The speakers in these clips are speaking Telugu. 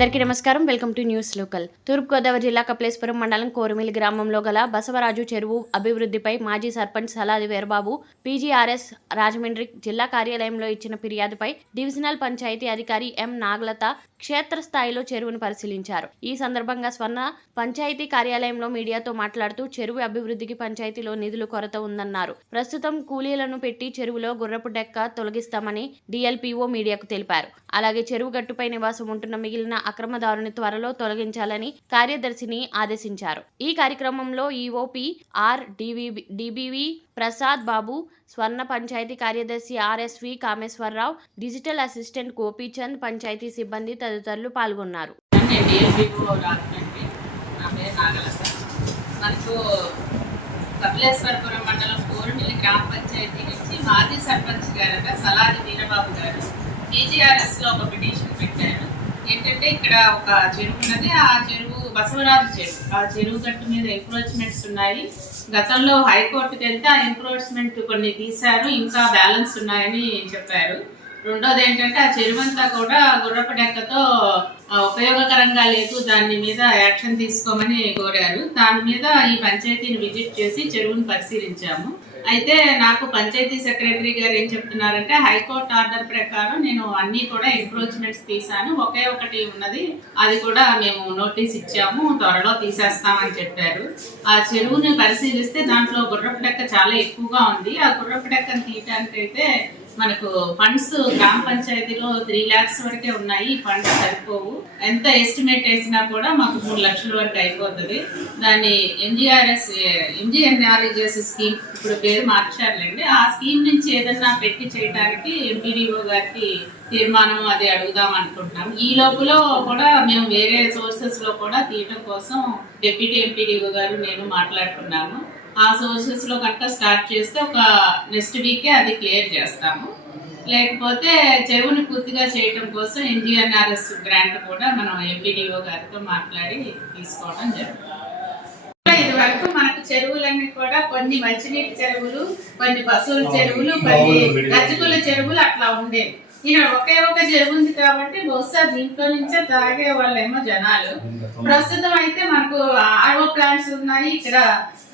అందరికీ నమస్కారం. Welcome to News Local. Thurpu Godavari జిల్లా కపిలేశ్వరం మండలం కోరుమిల్లి గ్రామంలో గల బసవరాజు చెరువు అభివృద్ధిపై మాజీ సర్పంచ్ సలాది వీరబాబు పీజీఆర్ఎస్ రాజమండ్రి జిల్లా కార్యాలయంలో ఇచ్చిన ఫిర్యాదుపై డివిజనల్ పంచాయతీ అధికారి ఎం నాగలత క్షేత్రస్థాయిలో చెరువును పరిశీలించారు. ఈ సందర్భంగా స్వర్ణ పంచాయతీ కార్యాలయంలో మీడియాతో మాట్లాడుతూ చెరువు అభివృద్ధికి పంచాయతీలో నిధులు కొరత ఉందన్నారు. ప్రస్తుతం కూలీలను పెట్టి చెరువులో గుర్రపు డెక్క తొలగిస్తామని డిఎల్పీఓ మీడియాకు తెలిపారు. అలాగే చెరువు గట్టుపై నివాసం ఉంటున్న మిగిలిన అక్రమదారుని త్వరలో తొలగించాలని కార్యదర్శిని ఆదేశించారు. ఈ కార్యక్రమంలో EOP R DBV Prasad Babu, Swarna panchayat కార్యదర్శి RSV Kameswara Rao, digital assistant Gopichand, panchayat సిబ్బంది తదితరులు పాల్గొన్నారు. కపిలేశ్వరపురం మండలం కోరుమిల్లి గ్రామ పంచాయతీ నుంచి మాజీ సర్పంచ్ గారు సలాది వీరబాబు గారు పీజీఆర్ఎస్లో ఒక పిటిషన్ పెట్టారు. ఏంటంటే ఇక్కడ ఒక చెరువు ఉన్నది, ఆ చెరువు బసవరాజు చెరువు. ఆ చెరువు గట్టు మీద ఎంక్రోచ్మెంట్స్ ఉన్నాయి. గతంలో హైకోర్టుకి వెళ్తే ఆ ఎంక్రోచ్మెంట్ కొన్ని తీశారు, ఇంకా బ్యాలెన్స్ ఉన్నాయని చెప్పారు. రెండోది ఏంటంటే ఆ చెరువు అంతా కూడా గుర్రపు డెక్కతో ఉపయోగకరంగా లేదు, దాని మీద యాక్షన్ తీసుకోమని కోరారు. దాని మీద ఈ పంచాయతీని విజిట్ చేసి చెరువును పరిశీలించాము. అయితే నాకు పంచాయతీ సెక్రటరీ గారు ఏం చెప్తున్నారంటే హైకోర్టు ఆర్డర్ ప్రకారం నేను అన్ని కూడా ఎంక్రోచ్మెంట్స్ తీసాను, ఒకే ఒకటి ఉన్నది, అది కూడా మేము నోటీస్ ఇచ్చాము, త్వరలో తీసేస్తామని చెప్పారు. ఆ చెరువుని పరిశీలిస్తే దాంట్లో గుర్రపు డెక్క చాలా ఎక్కువగా ఉంది. ఆ గుర్రపు డెక్కను తీయటానికి అయితే మనకు ఫండ్స్ గ్రామ పంచాయతీలో 3 lakhs వరకే ఉన్నాయి. ఫండ్స్ సరిపోవు. ఎంత ఎస్టిమేట్ వేసినా కూడా మాకు 3 లక్షల వరకు అయిపోతుంది. దాన్ని ఎంజీఎన్ఆర్ఈజీఎస్ స్కీమ్, ఇప్పుడు పేరు మార్చారులేండి, ఆ స్కీమ్ నుంచి ఏదన్నా పెట్టి చేయడానికి ఎంపీడీఓ గారికి తీర్మానం అది అడుగుదాం అనుకుంటున్నాం. ఈ లోపల కూడా మేము వేరే సోర్సెస్ లో కూడా తీయటం కోసం డిప్యూటీ ఎంపీడీఓ గారు నేను మాట్లాడుకున్నాము. ఆ సోర్సెస్ లో కనుక స్టార్ట్ చేస్తే ఒక నెక్స్ట్ వీకే అది క్లియర్ చేస్తాము. లేకపోతే చెరువుని పూర్తిగా చేయటం కోసం ఎన్జిఎన్ఆర్ఎస్ గ్రాంట్ కూడా మనం ఎంపీడీఓ గారితో మాట్లాడి తీసుకోవడం జరుగుతుంది. ఇది వరకు మనకు చెరువులన్నీ కూడా కొన్ని మంచినీటి చెరువులు, కొన్ని పశువుల చెరువులు, కొన్ని గజకుల చెరువులు అట్లా ఉండేవి. ఈయన ఒకే ఒక చెరువు ఉంది కాబట్టి బహుశా దీంట్లో నుంచే తాగే వాళ్ళేమో జనాలు. ప్రస్తుతం అయితే మనకు ఆర్ఓ ప్లాంట్స్ ఉన్నాయి ఇక్కడ,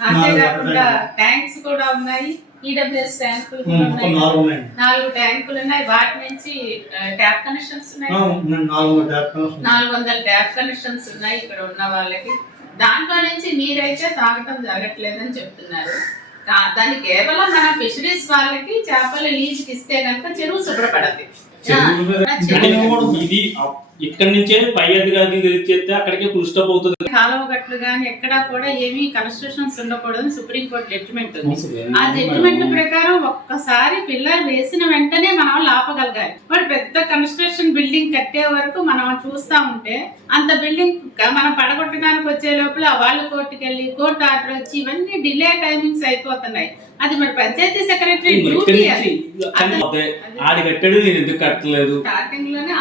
అంతేకాకుండా ట్యాంక్స్ కూడా ఉన్నాయి, ఈడబ్ల్యూఎస్ ట్యాంకులు కూడా ఉన్నాయి, 4 ట్యాంకులు ఉన్నాయి. వాటి నుంచి ట్యాప్ కనెక్షన్స్ ఉన్నాయి, 400 ట్యాప్ కనెక్షన్స్ ఉన్నాయి ఇక్కడ ఉన్న వాళ్ళకి. దాంట్లో నుంచి నీరైతే తాగటం జరగట్లేదని చెప్తున్నారు. దాన్ని కేవలం మన ఫిషరీస్ వాళ్ళకి చేపలు లీజుకి ఇస్తే కనుక చెరువు శుభ్రపడద్ది. ఇక్కడ నుంచే పై అధికారులు తెలియజేస్తే అక్కడికే ఫుల్ స్టాప్ అవుతుంది. కాలువ గట్లు గానీ ఎక్కడా కూడా ఏమీ కన్స్ట్రక్షన్స్ ఉండకూడదు సుప్రీంకోర్టు జడ్జిమెంట్ ఉంది. ఆ జడ్జిమెంట్ ప్రకారం ఒక్కసారి పిల్లర్ వేసిన వెంటనే మనం ఆపగలగాలి. వాడు పెద్ద కన్స్ట్రక్షన్ బిల్డింగ్ కట్టే వరకు మనం చూస్తా ఉంటే అంత బిల్డింగ్ మనం పడగొట్టడానికి వచ్చే లోపల వాళ్ళు కోర్టుకి వెళ్ళి కోర్టు ఆర్డర్ వచ్చి ఇవన్నీ డిలే టైమింగ్స్ అయిపోతున్నాయి. అది మరి పంచాయతీ సెక్రటరీ డ్యూటీ. అది ఆడి కట్టాడు, నేను ఎందుకు కట్టలేదు స్టార్టింగ్ లోనే